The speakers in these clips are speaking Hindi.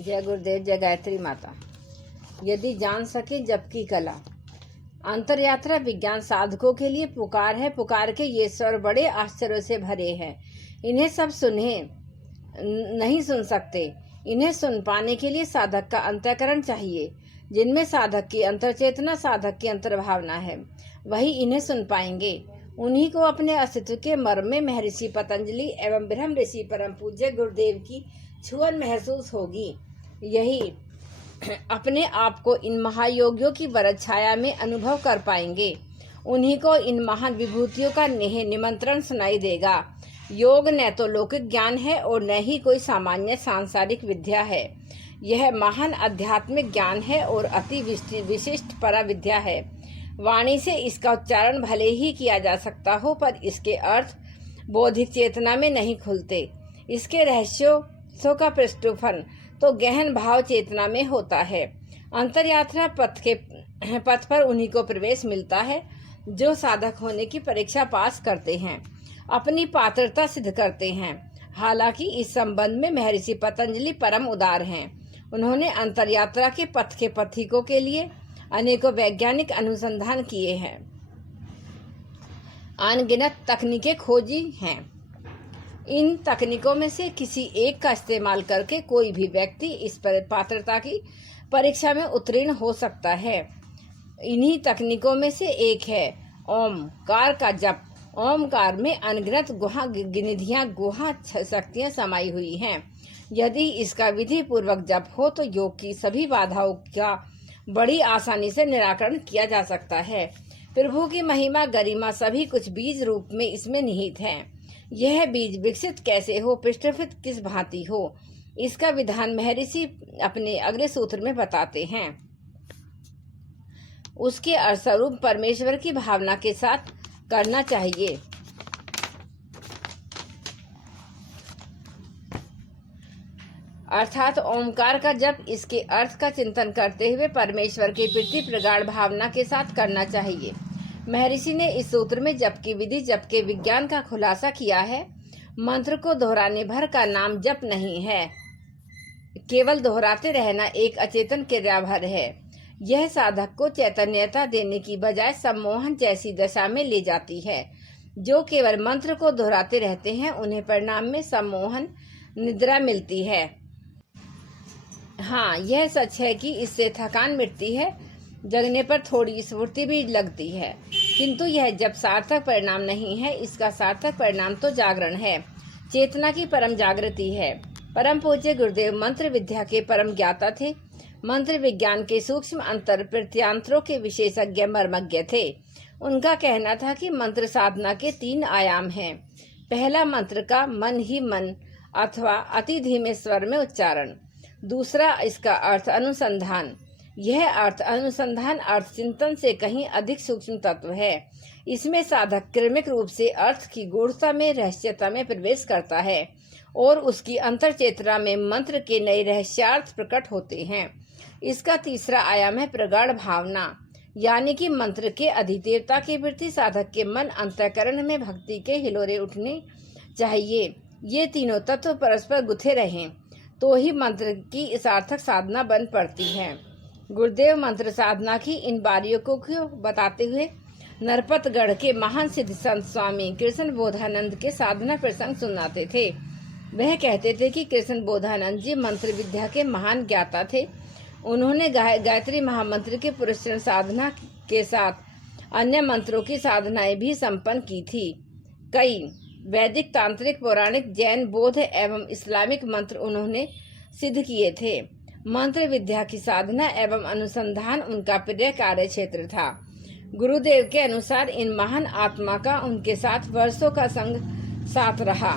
जय गुरुदेव, जय गायत्री माता। यदि जान सके जप की कला। अंतरयात्रा विज्ञान साधकों के लिए पुकार है। पुकार के ये स्वर बड़े आश्चर्य से भरे हैं। इन्हें सब सुने नहीं सुन सकते। इन्हें सुन पाने के लिए साधक का अंतःकरण चाहिए। जिनमें साधक की अंतरचेतना, साधक की अंतर्भावना है, वही इन्हें सुन पाएंगे। उन्हीं को अपने अस्तित्व के मर्म में महर्षि पतंजलि एवं ब्रह्म ऋषि परम पूज्य गुरुदेव की छुअन महसूस होगी। यही अपने आप को इन महायोगियों की वरद छाया में अनुभव कर पाएंगे। उन्हीं को इन महान विभूतियों का नेह निमंत्रण सुनाई देगा। योग न तो लौकिक ज्ञान है और न ही कोई सामान्य सांसारिक विद्या है। यह महान आध्यात्मिक ज्ञान है और अति विशिष्ट परा विद्या है। वाणी से इसका उच्चारण भले ही किया जा सकता हो, पर इसके अर्थ बौद्धिक चेतना में नहीं खुलते। इसके रहस्यों का प्रस्तुफन तो गहन भाव चेतना में होता है। अंतरयात्रा पथ पर उन्हीं को प्रवेश मिलता है जो साधक होने की परीक्षा पास करते हैं, अपनी पात्रता सिद्ध करते हैं। हालांकि इस संबंध में महर्षि पतंजलि परम उदार हैं। उन्होंने अंतरयात्रा के पथ के पथिकों के लिए अनेकों वैज्ञानिक अनुसंधान किए हैं, अनगिनत तकनीकें खोजी हैं। इन तकनीकों में से किसी एक का इस्तेमाल करके कोई भी व्यक्ति इस पर पात्रता की परीक्षा में उत्तीर्ण हो सकता है। इन्हीं तकनीकों में से एक है ओमकार का जप। ओमकार में अनगिनत गुहा शक्तियां समाई हुई हैं। यदि इसका विधि पूर्वक जप हो तो योग की सभी बाधाओं का बड़ी आसानी से निराकरण किया जा सकता है। प्रभु की महिमा, गरिमा सभी कुछ बीज रूप में इसमें निहित है। यह बीज विकसित कैसे हो, पुष्पित किस भांति हो, इसका विधान महर्षि अपने अगले सूत्र में बताते हैं। उसके स्वरूप परमेश्वर की भावना के साथ करना चाहिए। अर्थात ओमकार का जप इसके अर्थ का चिंतन करते हुए परमेश्वर के प्रति प्रगाढ़ भावना के साथ करना चाहिए। महर्षि ने इस सूत्र में जप की विधि, जप के विज्ञान का खुलासा किया है। मंत्र को दोहराने भर का नाम जप नहीं है, केवल दोहराते रहना एक अचेतन क्रिया भर है। यह साधक को चैतन्यता देने की बजाय सम्मोहन जैसी दशा में ले जाती है। जो केवल मंत्र को दोहराते रहते हैं उन्हें परिणाम में सम्मोहन निद्रा मिलती है। हाँ, यह सच है कि इससे थकान मिटती है, जगने पर थोड़ी स्फूर्ति भी लगती है, किंतु यह जब सार्थक परिणाम नहीं है। इसका सार्थक परिणाम तो जागरण है, चेतना की परम जागृति है। परम पूज्य गुरुदेव मंत्र विद्या के परम ज्ञाता थे। मंत्र विज्ञान के सूक्ष्म अंतर प्रत्यांतरों के विशेषज्ञ मर्मज्ञ थे। उनका कहना था कि मंत्र साधना के 3 आयाम हैं। पहला, मंत्र का मन ही मन अथवा अति धीमे स्वर में उच्चारण। दूसरा, इसका अर्थ अनुसंधान। यह अर्थ अनुसंधान अर्थ चिंतन से कहीं अधिक सूक्ष्म तत्व है। इसमें साधक क्रमिक रूप से अर्थ की गूढ़ता में, रहस्यता में प्रवेश करता है और उसकी अंतरचेतना में मंत्र के नए रहस्यार्थ प्रकट होते हैं। इसका तीसरा आयाम है प्रगाढ़ भावना, यानी कि मंत्र के अधिदेवता के प्रति साधक के मन अंतःकरण में भक्ति के हिलोरे उठने चाहिए। ये तीनों तत्व परस्पर गुथे रहें तो ही मंत्र की सार्थक साधना बन पड़ती है। गुरुदेव मंत्र साधना की इन बारीकियों को बताते हुए नरपतगढ़ के महान सिद्ध संत स्वामी कृष्ण बोधानंद के साधना प्रसंग सुनाते थे। वह कहते थे कि कृष्ण बोधानंद जी मंत्र विद्या के महान ज्ञाता थे। उन्होंने गायत्री महामंत्र के पुरस्कार साधना के साथ अन्य मंत्रों की साधनाएं भी संपन्न की थी। कई वैदिक, तांत्रिक, पौराणिक, जैन, बौद्ध एवं इस्लामिक मंत्र उन्होंने सिद्ध किए थे। मंत्र विद्या की साधना एवं अनुसंधान उनका प्रिय कार्य क्षेत्र था। गुरुदेव के अनुसार इन महान आत्मा का उनके साथ वर्षों का संग साथ रहा।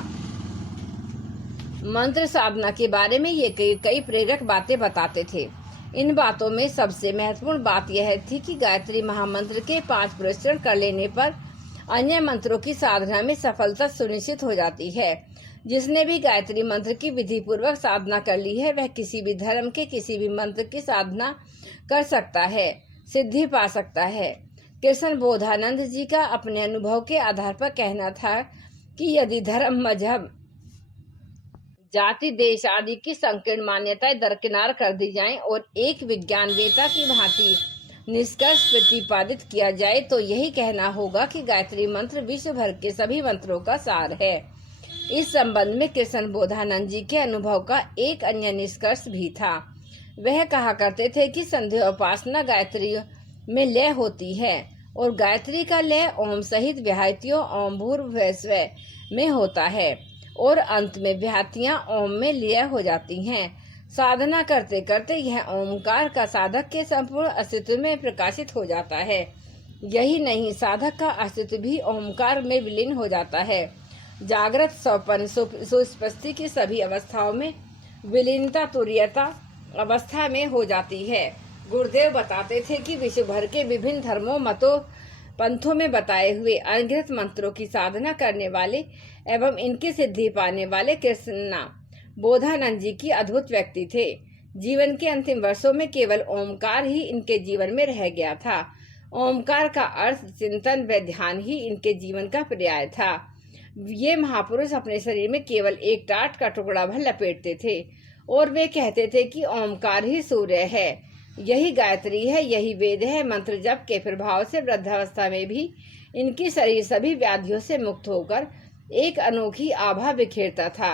मंत्र साधना के बारे में ये कई प्रेरक बातें बताते थे। इन बातों में सबसे महत्वपूर्ण बात यह थी कि गायत्री महामंत्र के 5 पुरस्कार कर लेने पर अन्य मंत्रों की साधना में सफलता सुनिश्चित हो जाती है। जिसने भी गायत्री मंत्र की विधि पूर्वक साधना कर ली है वह किसी भी धर्म के किसी भी मंत्र की साधना कर सकता है, सिद्धि पा सकता है। कृष्ण बोधानंद जी का अपने अनुभव के आधार पर कहना था कि यदि धर्म, मजहब, जाति, देश आदि की संकीर्ण मान्यताएं दरकिनार कर दी जाएं और एक विज्ञानवेत्ता की भांति निष्कर्ष प्रतिपादित किया जाए तो यही कहना होगा कि गायत्री मंत्र विश्व भर के सभी मंत्रों का सार है। इस संबंध में कृष्ण बोधानंद जी के अनुभव का एक अन्य निष्कर्ष भी था। वह कहा करते थे कि संध्या उपासना गायत्री में लय होती है और गायत्री का लय ओम सहित व्याहतियों ओम भूर्भुवः स्वः में होता है और अंत में व्याहतियां ओम में लय हो जाती हैं। साधना करते करते यह ओमकार का साधक के संपूर्ण अस्तित्व में प्रकाशित हो जाता है। यही नहीं, साधक का अस्तित्व भी ओमकार में विलीन हो जाता है। जागृत, स्वप्न, सुस्पष्टि की सभी अवस्थाओं में विलीनता तुरीयता अवस्था में हो जाती है। गुरुदेव बताते थे कि विश्व भर के विभिन्न धर्मों, मतों, पंथों में बताए हुए अनगिनत मंत्रों की साधना करने वाले एवं इनकी सिद्धि पाने वाले कृष्ण बोधानंद जी की अद्भुत व्यक्ति थे। जीवन के अंतिम वर्षों में केवल ओमकार ही इनके जीवन में रह गया था। ओमकार का अर्थ, चिंतन व ध्यान ही इनके जीवन का पर्याय था। ये महापुरुष अपने शरीर में केवल एक टाट का टुकड़ा भर लपेटते थे और वे कहते थे कि ओमकार ही सूर्य है, यही गायत्री है, यही वेद है। मंत्र जप के प्रभाव से वृद्धावस्था में भी इनकी शरीर सभी व्याधियों से मुक्त होकर एक अनोखी आभा बिखेरता था,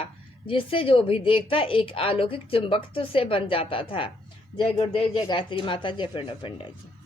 जिससे जो भी देखता एक अलौकिक चुंबकत्व से बन जाता था। जय गुरुदेव, जय गायत्री माता, जय प्रणव पंडित जी।